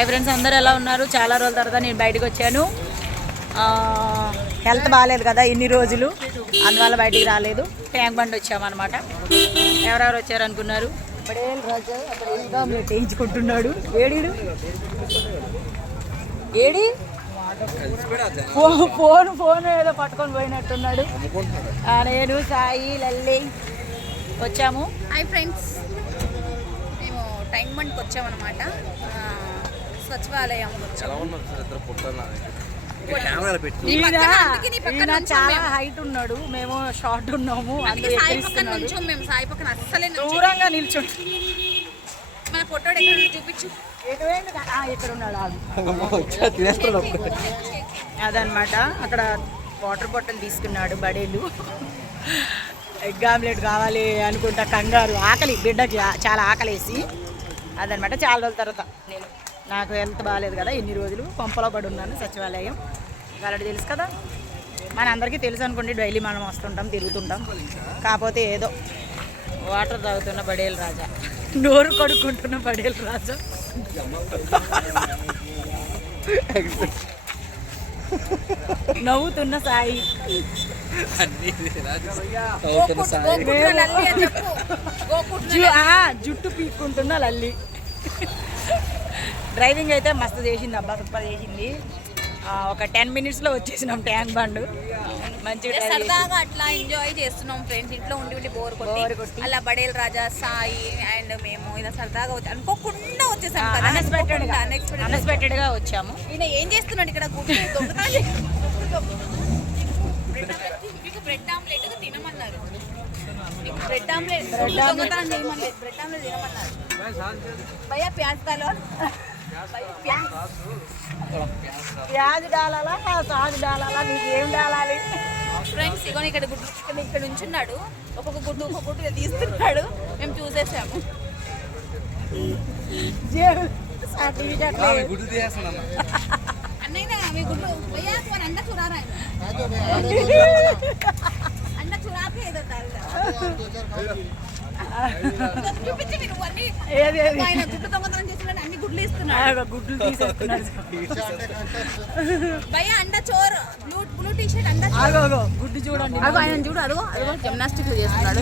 Hi friends, అందరూ ఎలా ఉన్నారు? చాలా రోజుల తర్వాత నేను బయటకు వచ్చాను. హెల్త్ బాగాలేదు కదా ఇన్ని రోజులు, అందువల్ల బయటికి రాలేదు. ట్యాంక్ బండ్ వచ్చామన్నమాట. ఎవరెవరు వచ్చారు అనుకున్నారు? పడేల్ రాజా అక్కడ ఆమ్లెట్ వేయించుకుంటున్నాడు. ఏడి ఫోన్ ఏదో పట్టుకొని పోయినట్టున్నాడు. నేను సాయి లల్లి వచ్చాము. హాయ్ ఫ్రెండ్స్, మేము ట్యాంక్ బండ్కి వచ్చామన్నమాట. సచివాలయం చాలా హైట్ ఉన్నాడు, మేము షార్ట్ ఉన్నాము. మేము సాయి పక్కన అస్సలే దూరంగా నిల్చుంటు. మన ఫోటో ఎక్కడ చూపించు. ఇక్కడ ఉన్నాడు అదనమాట. అక్కడ వాటర్ బాటిల్ తీసుకున్నాడు బడేలు. ఎగ్ ఆమ్లెట్ కావాలి అనుకుంటా, కంగారు, ఆకలి, బిడ్డకి చాలా ఆకలేసి అదనమాట. చాలా రోజుల తర్వాత నాకు హెల్త్ బాగాలేదు కదా ఇన్ని రోజులు, కొంపలో పడి ఉన్నాను. సచివాలయం వాళ్ళకి తెలుసు కదా, మన అందరికీ తెలుసు అనుకోండి. డైలీ మనం వస్తుంటాం, తిరుగుతుంటాం. కాకపోతే ఏదో వాటర్ తాగుతున్న బడేల్ రాజా, నోరు కడుక్కుంటున్న బడేల్ రాజా. నవ్వుతున్న సాయి. జుట్టు పీక్కుంటున్న లల్లి. డ్రైవింగ్ అయితే మస్తు చేసింది, అబ్బా సూపర్ చేసింది. ఒక 10 minutesలో వచ్చేసినాం ట్యాంక్ బండ్. మంచిగా సరదాగా అట్లా ఎంజాయ్ చేస్తున్నాం ఫ్రెండ్స్. ఇంట్లో ఉండి బోర్ కొట్టి అలా బడేల్ రాజా, సాయి అండ్ మేము ఇలా సరదాగా అనుకోకుండా వచ్చేసాం. అన్ఎక్స్పెక్టెడ్ గా వచ్చాము. ఈయన ఏం చేస్తున్నాడు ఇక్కడ? బ్రెడ్ ఆమ్లెట్ తినమన్నారు. బ్రెడ్ ఆమ్లెట్ తినమన్నారు. భయ్యా ప్యాజ్ కాలో ప్యాజ్ డాలాలా, సాజ్ డాలాలా, నీకు ఏం డాలాలి? ఫ్రెండ్స్ ఇగో ఇక్కడ ఇక్కడ నుంచున్నాడు. ఒక్కొక్క గుడ్డు తీస్తున్నాడు. మేము చూసేసాము. అన్నయ్య మీ గుడ్డు భయ్యా అండ చూరారా, అండ చూరాకే ఏదో చూపించి మీరు ఆయన గుడ్డు దొంగతనం చేస్తున్నాడు. అన్ని గుడ్లు ఇస్తున్నాడు. గుడ్లు తీసేస్తున్నాడు. భయ్యా అండ చోర్ బ్లూ టీ షర్ట్ అండ గుడ్డు చూడండి. ఆయన చూడు, అదిగో జిమ్నాస్టిక్ చేస్తున్నాడు.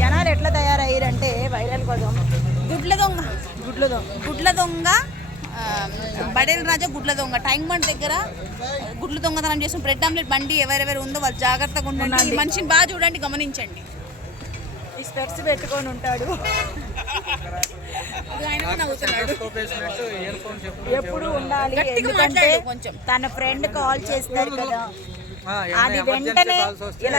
జనాలు ఎట్లా తయారయ్యారంటే వైరల్ కోసం. గుడ్ల దొంగ బడేల్ రాజా గుడ్ల దొంగ. ట్యాంక్ బండ్ దగ్గర గుడ్ల దొంగతనం చేసిన బ్రెడ్ ఆమ్లెట్ బండి ఎవరెవరు ఉందో వాళ్ళు జాగ్రత్తగా ఉండండి. ఈ మనిషిని బాగా చూడండి, గమనించండి. ఈ స్పెట్స్ పెట్టుకొని ఉంటాడు. ఎప్పుడు ఉండాలి, ఎందుకంటే తన ఫ్రెండ్ కాల్ చేస్తారు కదా, అది వెంటనే ఇలా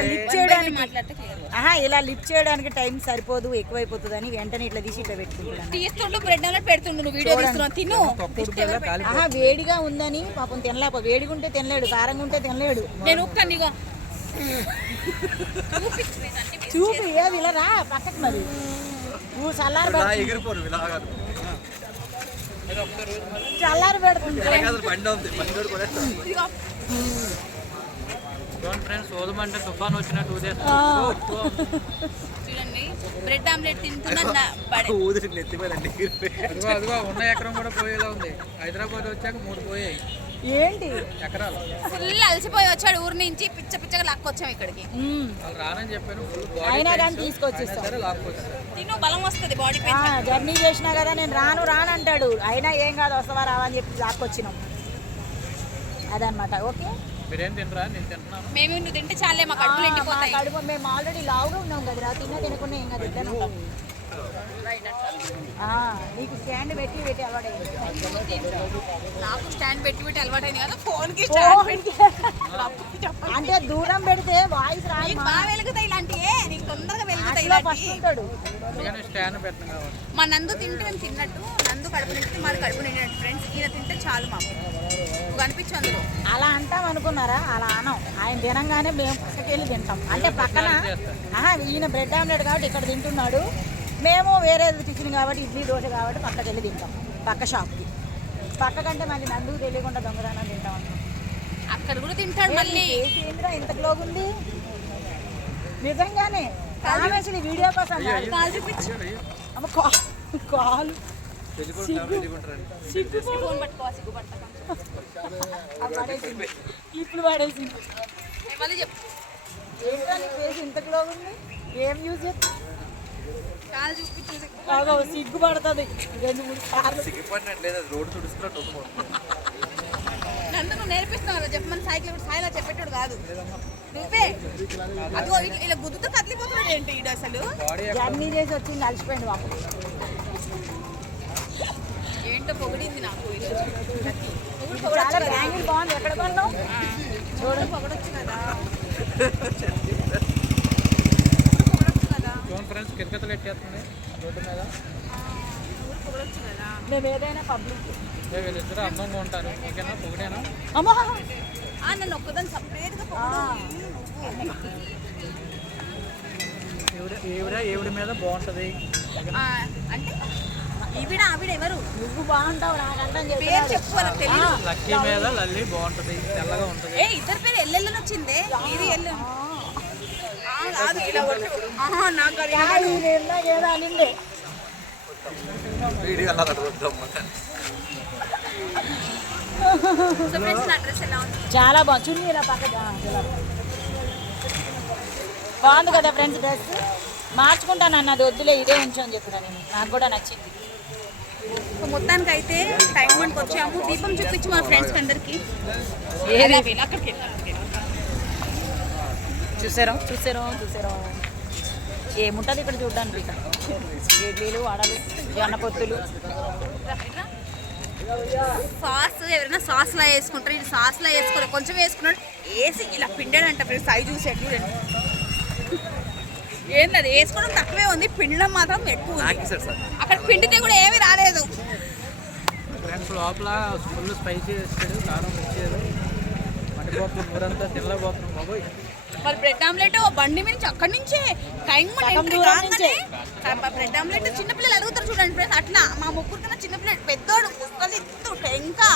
లిఫ్ట్ చేయడానికి టైం సరిపోదు, ఎక్కువైపోతుంది అని వెంటనే ఇట్లా తీసి ఇట్లా పెట్టుకుంటాడు. బ్రెడ్ ఆమ్లెట్ పెడుతుండు, వీడియో తిను. వేడిగా ఉందని పాపం తినలేక, వేడిగా ఉంటే తినలేడు, కారంగా ఉంటే తినలేడు. నేను చూపి ఏది ఇలా రా పక్కకి, మరి చల్లారి పెడుతుంది. చూడండి బ్రెడ్ ఆమ్లెట్ తింటున్నా. ఉన్న ఎకరం కూడా పోయేలా ఉంది. హైదరాబాద్ వచ్చాక 3 పోయాయి. ఏంటి ఎకరాలు ఫుల్ అలసిపోయి వచ్చాడు ఊరి నుంచి. పిచ్చగా లాక్కొచ్చాం ఇక్కడికి. రానని చెప్పాను, అయినా కానీ తీసుకొచ్చేస్తాను. తిను, బలం వస్తుంది బాడీ. జర్నీ చేసినా కదా, నేను రాను అంటాడు. అయినా ఏం కాదు, వస్తావా రావా అని చెప్పి లాక్కొచ్చినాం. అదనమాట. ఓకే, మేము నువ్వు తింటే చాలే, మా కడుపులు ఎండిపోతాయి. కడుపు మేము ఆల్రెడీ లావుగా ఉన్నాం కదరా, తినకుండా ఏం కాదు, ఇట్లా ఉంటాం. నీకు స్టాండ్ పెట్టి అలవాటైంది. నాకు స్టాండ్ పెట్టి అలవాటైంది కదా. ఫోన్కి అంటే దూరం పెడితే వాయిస్ రాదు. బాగా వెలుగుతాయి ఇలాంటివే, నీకు తొందరగా వెలుగుతాయి. మా నందు తింటే మేము తిన్నట్టు, నందు కడుపు నింటే మాది కడుపు నిండినట్టు ఫ్రెండ్స్. ఈయన తింటే చాలు మాకు కనిపించు అందులో. అలా అంటాం అనుకున్నారా? అలా అనం. ఆయన తినంగానే మేము పక్కకి వెళ్ళి తింటాం. అంటే పక్కన ఈయన బ్రెడ్ ఆమ్లెట్ కాబట్టి ఇక్కడ తింటున్నాడు, మేము వేరే టిఫిన్ కాబట్టి, ఇడ్లీ దోశ కాబట్టి పక్కకి వెళ్ళి తింటాం, పక్క షాప్కి. పక్క కంటే మళ్ళీ నందుకు తెలియకుండా దొంగదానం తింటాం అనుకుంటాం. అక్కడ కూడా తింటాడు మళ్ళీ. ఏంద్రా ఇంత గ్లోబ్ ఉంది నిజంగానే. కామేసి వీడియో కోసం కాలు ఫోన్ పట్టుకో సిగ్గుపడతా క్లిప్లు పడేసింది. మళ్ళీ చెప్పు ఏంటో నీ ఫేస్ ఇంత గ్లో ఉంది, ఏం యూజ్ చేస్తా? కాలు చూపించేది సిగ్గుపడుతుంది 2-3 సార్లు. రోడ్డు తుడుస్తున్నట్టు నన్ను నువ్వు నేర్పిస్తున్నావు కదా చెప్పమని సైకిల్ కూడా సాయిలా చెప్పేటోడు కాదు నువ్వే. అదిగో ఇలా గుద్దుతో కదిలిపోతున్నాడు ఏంటి ఈడు అసలు జర్నీ చేసి వచ్చింది, అలసిపోయింది బాబు. ఏంటో పొగిడింది నాకు ఈరోజు. నువ్వు చాలా పొగడొచ్చు కదా. బ్యాంగిల్ బాగుంది, ఎక్కడ కొన్నావు? చూడండి పొగడొచ్చు కదా. పొగడొచ్చు కదా. చూడండి ఫ్రెండ్స్ కిరకతలు ఎట్టేస్తుంది రోడ్డు మీద. ఊరు పొగడొచ్చు కదా. మేము ఏదైనా పబ్లిక్. వీళ్ళిద్దరు అందంగా ఉంటారు, ఓకేనా? పొగిడేనా? అమ్మా నన్ను ఒక్కదాన్ని సపరేట్గా పొగడు. ఈవిడ మీద బాగుంటది అంటే ఈవిడ ఆవిడ ఎవరు? నువ్వు బాగుంటావు నాకంటే పేరు చెప్పు వాళ్ళకి తెలియదు. లక్కీ మీద లల్లి బాగుంటది, తెల్లగా ఉంటది. ఇద్దరు పేరు ఎల్లెల్లని వచ్చిందే. ఇది ఎల్లు కాదు ఇలా కొట్టు. నాకు అది ఏదో అనింది. సో ఫ్రెండ్స్ నా డ్రెస్ ఎలా ఉంది? చాలా బాగుంది. చున్నీ ఇలా పక్క బాగుంది కదా ఫ్రెండ్స్. డ్రెస్ మార్చుకుంటాను అన్నది వద్దులే, ఇదే ఉంచు అని చెప్పిన నేను. నాకు కూడా నచ్చింది. సో మొత్తానికి అయితే టైం మనకి వచ్చాము. దీపం చూపించు మా ఫ్రెండ్స్ అందరికి. అక్కడికి చూసారా ఏముంటుంది ఇక్కడ చూడడానికి. ఇక్కడ ఇడ్లీలు, వడలు, జొన్న పొత్తులు. సాస్ ఎవరైనా సాస్లా వేసుకుంటారు, ఇది సాస్లా వేసుకోలేదు. కొంచెం వేసుకున్నాడు, వేసి ఇలా పిండాడంట ఫ్రెండ్స్. సైజ్ చూసి చూడండి. ఏంది అది వేసుకోవడం తక్కువే ఉంది, పిండడం మాత్రం ఎక్కువ ఉంది. అక్కడ పిండితే కూడా ఏమీ రాలేదు. ఫ్రెండ్స్ లోపల ఫుల్ స్పైసీ వేస్తాడు, కారం వచ్చేది మండిపోతుంది, ఊరంతా తెల్లబోతున్నాం బాబోయ్. వాళ్ళు బ్రెడ్ ఆమ్లెట్ బండి మీద నుంచి అక్కడి నుంచే టైం బ్రెడ్ ఆమ్లెట్ చిన్నపిల్లలు అడుగుతారు చూడండి ఫ్రెండ్స్. అట్లా మా ముగ్గురు కన్నా చిన్నపిల్లలు పెద్దోడు టెంకా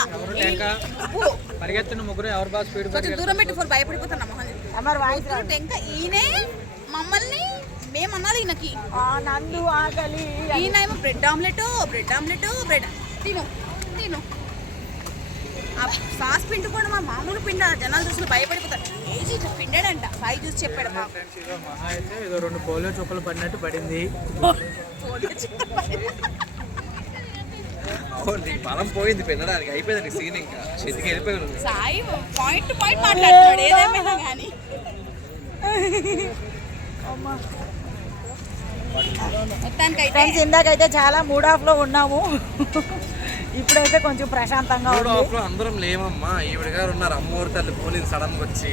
పరిగెత్తిన ముగ్గురు ఎవరు బాగా స్పీడ్ కొంచెం దూరం పెట్టి ఫోర్ భయపడిపోతాను టెంక. ఈయనే మమ్మల్ని మేము అన్నది ఈయనకి నందు ఆకలి. ఈయన ఏమో బ్రెడ్ ఆమ్లెట్ బ్రెడ్ తిను ఆ సాస్ పిండి కూడా మా మామూలు పిండి జనాలు చూసి భయపడిపోతారు. ఏజీ పిండాడంట, సాయి చూసి చెప్పాడు. మా మహా అయితే ఏదో 2 పోలియో చుక్కలు పడినట్టు పడింది. బలం పోయింది పెనడానికి, అయిపోయింది సీన్. ఇంకా చేతికి వెళ్ళిపోయింది. సాయి పాయింట్ టు పాయింట్ మాట్లాడుతున్నాడు ఏదేమైనా కానీ. మొత్తానికైతే ఇందాకైతే చాలా మూడ్ ఆఫ్ లో ఉన్నాము. ఇప్పుడైతే కొంచెం ప్రశాంతంగా ఉంది. అందరం లేమమ్మా, ఈవిడ గారు ఉన్నారు. అమ్మవారి తల్లి పోలింది సడన్ గా వచ్చి.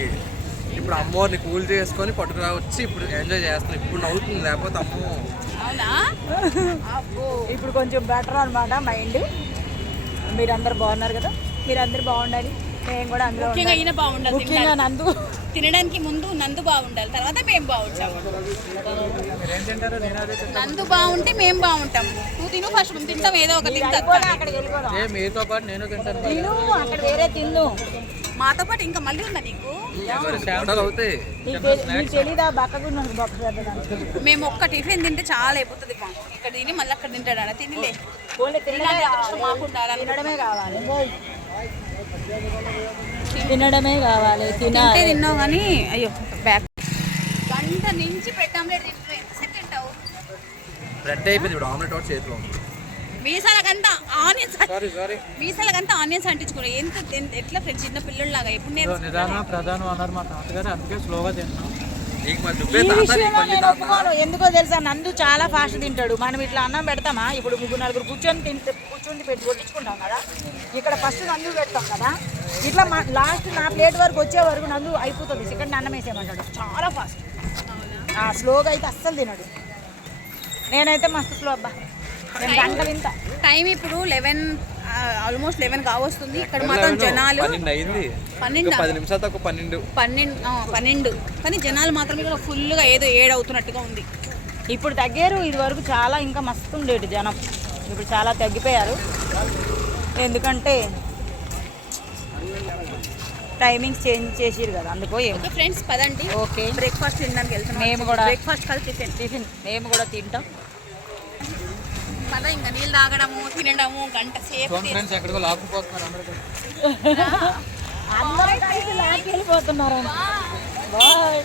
ఇప్పుడు అమ్మవారిని కూల్ చేసుకొని పట్టుకురా వచ్చి ఇప్పుడు ఎంజాయ్ చేస్తున్నాం. ఇప్పుడు నవ్వుతుంది, లేకపోతే అమ్మో. అవునా? ఇప్పుడు కొంచెం బెటర్ అనమాట మైండ్. మీరందరూ బాగున్నారు కదా, మీరందరూ బాగుండాలి. మేము కూడా అందులో ముఖ్యంగా ఈయన బాగుండాలి. ముఖ్యంగా నందు తినడానికి ముందు నందు బాగుండాలి, తర్వాత మేము బాగుంటాము. నందు బాగుంటే మేము బాగుంటాము. నువ్వు తిను ఫస్ట్, మేము తింటాం ఏదో ఒక అక్కడికి వెళ్ళిపోదాం. మీతో పాటు నేను తింటాను. తిను అక్కడ వేరే తిన్ను. మాతో పాటు ఇంకా మళ్ళీ ఉందా నీకు? అవుతాయి. నీకు తెలీదా బక్కగున్నాను బాబు. మేము ఒక్క టిఫిన్ తింటే చాలా అయిపోతుంది. ఇక్కడ తిని మళ్ళీ అక్కడ తింటాడు. తినలే మాకు ఉండాలి. తినడమే కావాలి, తినడమే కావాలి. తింటే తిన్నావు కానీ అయ్యో బ్యాక్ గంట నుంచి బ్రెడ్ ఆమ్లెట్ తింటావు. ఎంతసేపు తింటావు? బ్రెడ్ అయిపోయింది ఇప్పుడు, ఆమ్లెట్ ఒకటి చేతిలో ఉంది. మీసాలకంతా ఆనియన్స్ అంటించుకున్నావు. ఎట్లా ఫ్రెండ్స్ చిన్న పిల్లల్లాగా ఎప్పుడు నిదానం ప్రధానం అన్నారు మా తాతగారు, అందుకే స్లోగా తిన్నాం. ఈ విషయంలో నేను ఒప్పుకోను. ఎందుకో తెలుసా, నందు చాలా ఫాస్ట్ తింటాడు. మనం ఇట్లా అన్నం పెడతామా, ఇప్పుడు 3-4 కూర్చొని పెట్టి కొట్టించుకుంటాం కదా. ఇక్కడ ఫస్ట్ నందు పెడతాం కదా, ఇట్లా లాస్ట్ నా ప్లేట్ వరకు వచ్చే వరకు నందు అయిపోతుంది. సెకండ్ అన్నం వేసేయమంటాడు. చాలా ఫాస్ట్. స్లోగా అయితే అస్సలు తినడు. నేనైతే మస్తు స్లో అబ్బా. నేను గంట తింటా. టైం ఇప్పుడు 11 ఆల్మోస్ట్ 11 కావస్తుంది. ఇక్కడ మాత్రం జనాలు 10 నిమిషాలు తక్కువ 12 కానీ జనాలు మాత్రం ఇక్కడ ఫుల్గా ఏదో 7 అవుతున్నట్టుగా ఉంది. ఇప్పుడు తగ్గారు. ఇది వరకు చాలా ఇంకా మస్తు ఉండేది జనం. ఇప్పుడు చాలా తగ్గిపోయారు. ఎందుకంటే టైమింగ్స్ చేంజ్ చేసిరు కదా, అందుకో. ఓకే ఫ్రెండ్స్ పదండి. ఓకే, బ్రేక్ఫాస్ట్ తినడానికి వెళ్తున్నాం. మేము కూడా బ్రేక్ఫాస్ట్ కాదు టిఫిన్. మేము కూడా తింటాం. కదా ఇంకా నీళ్ళు తాగడము తినడము గంట సేపు ఫ్రెండ్స్ ఎక్కడికో లాక్కుపోతున్నారు అందరూ అందరూ కలిసి లాక్కెళ్ళిపోతున్నారు. బాయ్.